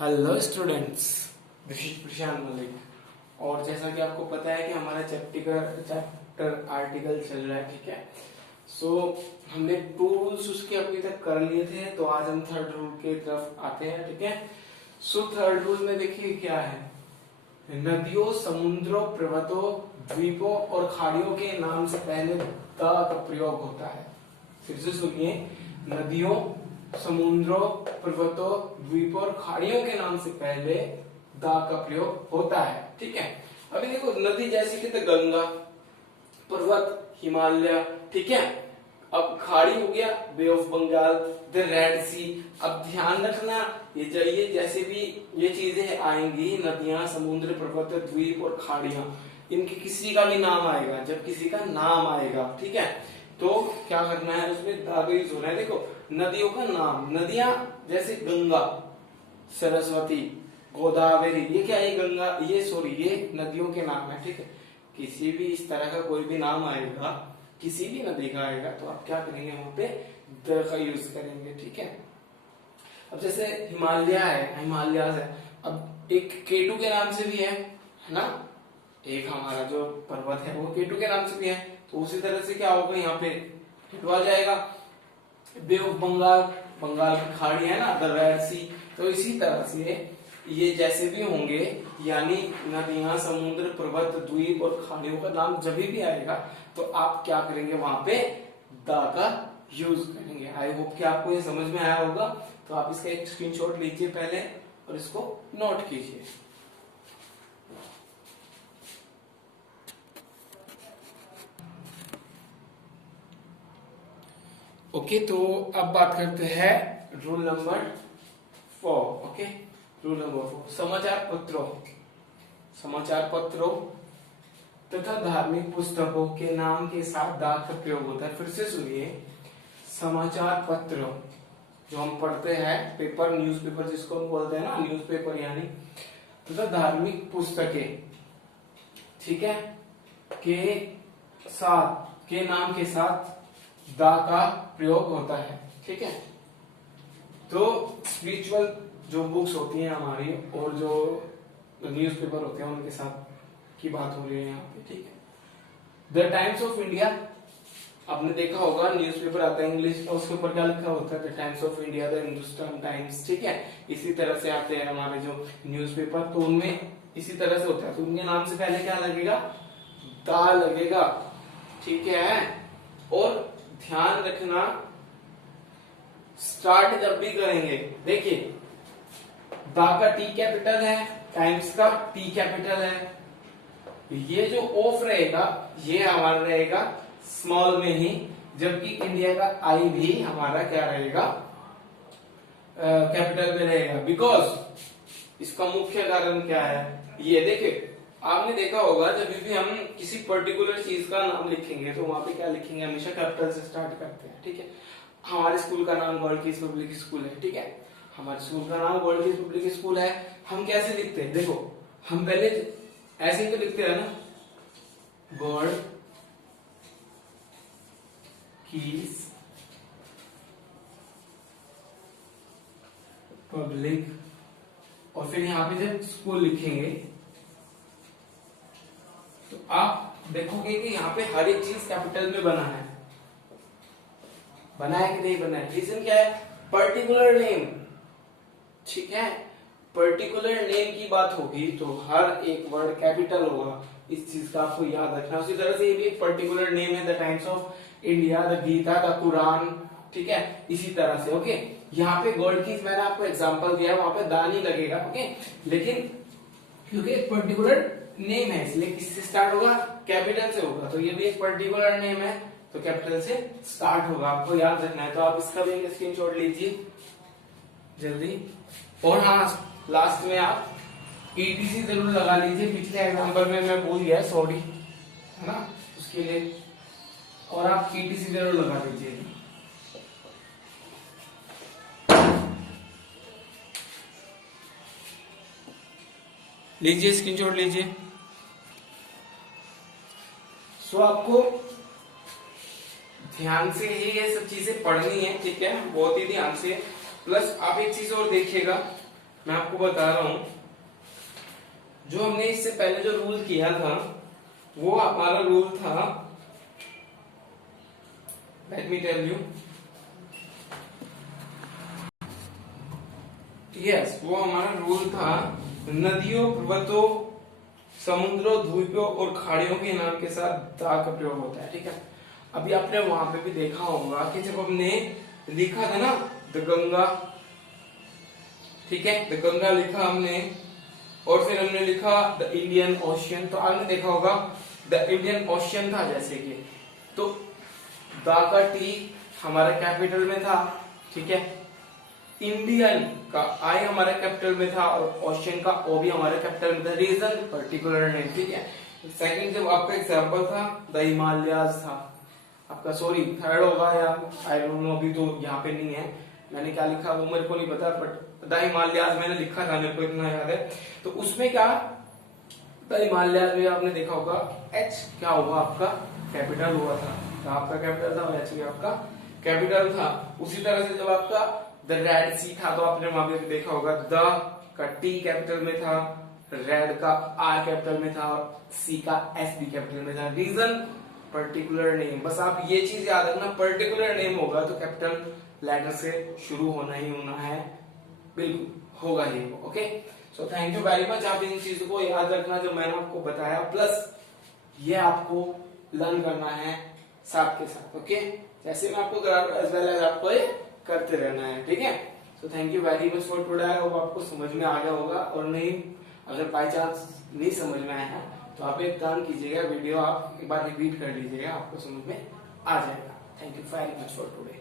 Hello students, this is प्रशांत मलिक। और जैसा कि आपको पता है कि हमारा चैप्टर आर्टिकल चल रहा है, ठीक है। सो हमने 2 रूल्स उसके अभी तक कर लिए थे, तो आज हम थर्ड रूल के तरफ आते हैं, ठीक है। सो थर्ड रूल में देखिए क्या है। नदियों, समुद्रों, पर्वतों, द्वीपों और खाड़ियों के नाम से पहले द का प्रयोग होता है। फिर से सुनिए, नदियों, समुद्रों, पर्वतों, द्वीपों और खाड़ियों के नाम से पहले दा का प्रयोग होता है, ठीक है। अभी देखो, नदी जैसे कि तो गंगा, पर्वत हिमालय, ठीक है। अब खाड़ी हो गया बे ऑफ बंगाल, द रेड सी। अब ध्यान रखना, ये जैसे भी ये चीजें आएंगी, नदियां, समुद्र, पर्वत, द्वीप और खाड़ियां, इनके किसी का भी नाम आएगा, जब किसी का नाम आएगा, ठीक है, तो क्या करना है, उसमें दा का यूज होना है। देखो, नदियों का नाम, नदियां जैसे गंगा, सरस्वती, गोदावरी, ये क्या है, गंगा, ये नदियों के नाम है, ठीक है। किसी भी इस तरह का कोई भी नाम आएगा, किसी भी नदी का आएगा, तो आप क्या करेंगे, वहां पे द का यूज करेंगे, ठीक है। अब जैसे हिमालय है, हिमालय है, अब एक केटू के नाम से भी है ना, एक हमारा जो पर्वत है वो केटू के नाम से भी है, तो उसी तरह से क्या होगा, यहाँ पे केटू आ जाएगा। बे ऑफ बंगाल, बंगाल की खाड़ी है ना, द रेड सी, तो इसी तरह से ये जैसे भी होंगे, यानी नदियां, समुद्र, पर्वत, द्वीप और खाड़ियों का नाम जब भी आएगा, तो आप क्या करेंगे, वहां पे द का यूज करेंगे। आई होप कि आपको ये समझ में आया होगा। तो आप इसका एक स्क्रीनशॉट लीजिए पहले और इसको नोट कीजिए। ओके, तो अब बात करते हैं rule number 4। Okay, rule number 4, समाचार पत्रों तथा धार्मिक पुस्तकों के नाम के साथ दा का प्रयोग होता है। फिर से सुनिए, समाचार पत्र जो हम पढ़ते हैं, पेपर, न्यूज़पेपर जिसको हम बोलते हैं ना, न्यूज़पेपर यानी, तथा धार्मिक पुस्तकें, ठीक है, के नाम के साथ दा का प्रयोग होता है, ठीक है। तो स्पिरिचुअल जो बुक्स होती हैं हमारी और जो न्यूज़पेपर होते हैं उनके साथ की बात हो रही है यहाँ पे, ठीक है। द टाइम्स ऑफ इंडिया, आपने देखा होगा न्यूज़पेपर आता है इंग्लिश का, उसके ऊपर क्या लिखा होता है, the Times of India, the Hindustan times, ठीक है। इसी तरह से आते हैं हमारे जो न्यूज़पेपर, तो उनमें इसी तरह से होता है, तो उनके नाम से पहले क्या लगेगा, दा लगेगा, ठीक है। और ध्यान रखना, स्टार्ट जब भी करेंगे, देखिए दा का टी कैपिटल है, टाइम्स का टी कैपिटल है, ये जो ऑफ रहेगा ये हमारा रहेगा स्मॉल में ही, जबकि इंडिया का आई भी हमारा क्या रहेगा, कैपिटल में रहेगा। बिकॉज इसका मुख्य कारण क्या है, ये देखिए, आपने देखा होगा जब भी हम किसी पर्टिकुलर चीज का नाम लिखेंगे तो वहां पे क्या लिखेंगे, हमेशा कैपिटल से स्टार्ट करते हैं, ठीक है। हमारे स्कूल का नाम वर्ल्ड कीज पब्लिक स्कूल है, ठीक है, हमारे स्कूल का नाम वर्ल्ड कीज पब्लिक स्कूल है। हम कैसे लिखते हैं, देखो, हम पहले ऐसे ही तो लिखते हैं ना, वर्ल्ड कीज पब्लिक, और फिर यहाँ पे जब स्कूल लिखेंगे तो आप देखोगे कि यहाँ पे हर एक चीज कैपिटल में बना है कि नहीं बना है। रीजन क्या है, पर्टिकुलर नेम, ठीक है, पर्टिकुलर नेम की बात होगी तो हर एक वर्ड कैपिटल होगा, इस चीज का आपको याद रखना। उसी तरह से ये भी एक पर्टिकुलर नेम है, the Times of India, the Gita, the Quran, ठीक है, इसी तरह से। ओके, यहाँ पे वर्ड की मैंने आपको एग्जांपल दिया, वहां पे दा नहीं लगेगा, ओके, लेकिन क्योंकि एक पर्टिकुलर नेम है इसलिए किससे स्टार्ट होगा, कैपिटल से होगा, तो ये भी एक पर्टिकुलर नेम है तो कैपिटल से स्टार्ट होगा, आपको याद रखना है। तो आप इसका भी स्क्रीनशॉट लीजिए जल्दी। और हाँ, लास्ट में आप ईटीसी जरूर लगा लीजिए, पिछले एग्जांपल में मैं भूल गया, सॉरी, है ना, उसके लिए, और आप ईटीसी जरूर लगा लीजिए। लीजिए स्क्रीनशॉट लीजिए। सो आपको ध्यान से ही ये सब चीजें पढ़नी है, ठीक है, बहुत ही ध्यान से। प्लस आप एक चीज और देखिएगा, मैं आपको बता रहा हूं, जो हमने इससे पहले जो रूल किया था वो हमारा रूल था, let me tell you, yes, वो हमारा रूल था नदियों, पर्वतों, समुद्रों, द्वीपों और खाड़ियों के नाम के साथ दा का प्रयोग होता है, ठीक है। अभी आपने वहां पे भी देखा होगा कि जब हमने लिखा था ना द गंगा, ठीक है, द गंगा लिखा हमने, और फिर हमने लिखा द इंडियन ओशियन, तो आपने देखा होगा द इंडियन ओशियन था जैसे कि, तो दा का टी हमारा कैपिटल में था, ठीक है, इंडियन का आई हमारा कैपिटल में था और ओशियन का ओ भी हमारे कैपिटल में था, रीजन पर्टिकुलर नेम, ठीक है। सेकंड जब आपका एग्जांपल था द हिमालयाज था आपका, सॉरी थर्ड होगा या आई डोंट नो, अभी तो यहाँ पे नहीं है, मैंने क्या लिखा वो मेरे को नहीं पता, बट द हिमालयाज मैंने लिखा था, मेरे को इतना याद है। तो उसमें क्या द हिमालयाज में आपने देखा होगा एच क्या हुआ आपका कैपिटल हुआ था, तो आपका कैपिटल था, एच भी आपका कैपिटल था। उसी तरह से जब आपका द रेड सी था तो आपने वहां पे देखा होगा द का टी कैपिटल में था, रेड का आर कैपिटल में था और सी का एस भी कैपिटल में था, रीजन पर्टिकुलर नेम। बस आप ये चीज याद रखना, पर्टिकुलर नेम होगा तो कैपिटल लेटर से शुरू होना ही होना है, बिल्कुल होगा ही वो, okay. So thank you very much, आप इन चीजों को याद रखना जो मैंने आपको बताया, प्लस ये आपको लर्न करना है साथ के साथ, ओके। जैसे मैं आपको करा रहा हूं एज वेल एज आपको ये करते रहना है, ठीक है। So thank you very much for today, I hope आपको समझ में आ गया होगा, और नहीं अगर बाय चांस नहीं समझ में आया तो आप एक काम कीजिएगा, वीडियो आप एक बार रिपीट कर लीजिएगा, आपको समझ में आ जाएगा। Thank you very much for today.